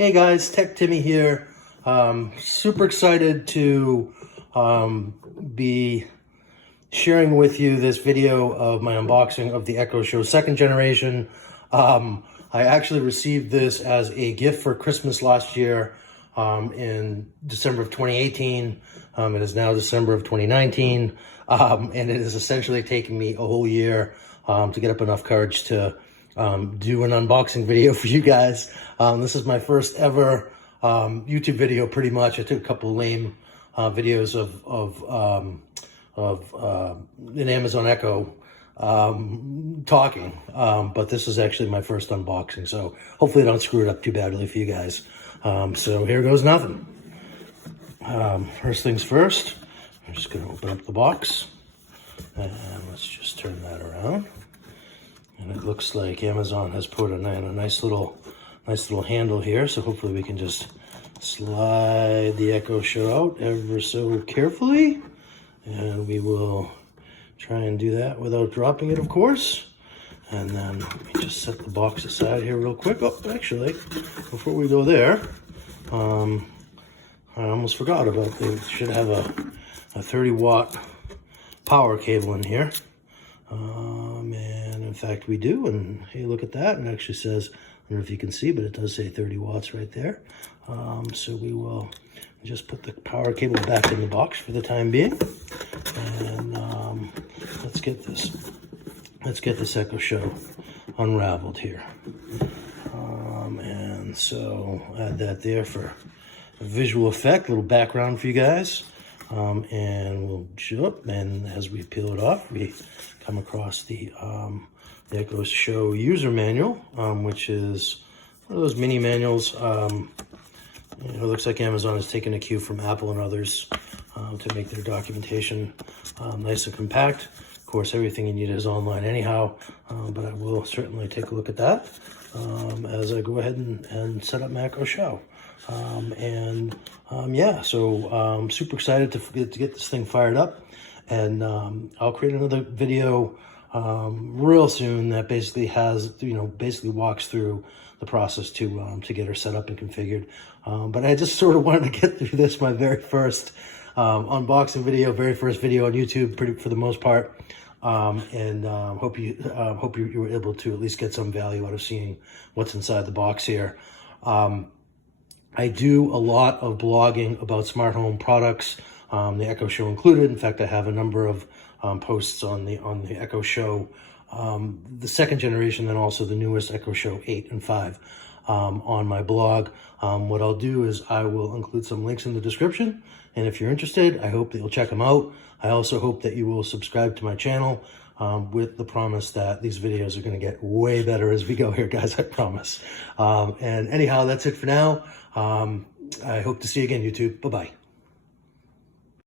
Hey guys, Tech Timmy here. Super excited to be sharing with you this video of my unboxing of the Echo Show 2nd generation. I actually received this as a gift for Christmas last year in December of 2018. It is now December of 2019, and it is essentially taking me a whole year to get up enough courage to do an unboxing video for you guys. This is my first ever YouTube video, pretty much. I took a couple lame videos of an Amazon Echo talking, but this is actually my first unboxing, so hopefully I don't screw it up too badly for you guys. So here goes nothing. First things first, I'm just going to open up the box, and let's just turn that around. And it looks like Amazon has put in a nice little handle here, so hopefully we can just slide the Echo Show out ever so carefully, and we will try and do that without dropping it, of course. And then let me just set the box aside here real quick. Oh, actually, before we go there, I almost forgot about they should have a 30-watt power cable in here. And in fact we do, and hey, look at that. It actually says, I don't know if you can see, but it does say 30 watts right there. So we will just put the power cable back in the box for the time being, and let's get this Echo Show unraveled here. And so add that there for a visual effect, a little background for you guys. And we'll jump, and as we peel it off, we come across the Echo Show user manual, which is one of those mini manuals. It looks like Amazon has taken a cue from Apple and others to make their documentation nice and compact. Of course, everything you need is online anyhow, but I will certainly take a look at that as I go ahead and set up my Echo Show. Yeah, so super excited to get this thing fired up, and I'll create another video real soon that basically has, basically walks through the process to get her set up and configured. But I just sort of wanted to get through this, my very first unboxing video, very first video on YouTube, for the most part. Hope you were able to at least get some value out of seeing what's inside the box here. I do a lot of blogging about smart home products, the Echo Show included. In fact, I have a number of posts on the Echo Show, the 2nd generation, and also the newest Echo Show 8 and 5 on my blog. What I'll do is I will include some links in the description, and if you're interested, I hope that you'll check them out. I also hope that you will subscribe to my channel, with the promise that these videos are going to get way better as we go here, guys, I promise. And anyhow, that's it for now. I hope to see you again, YouTube. Bye-bye.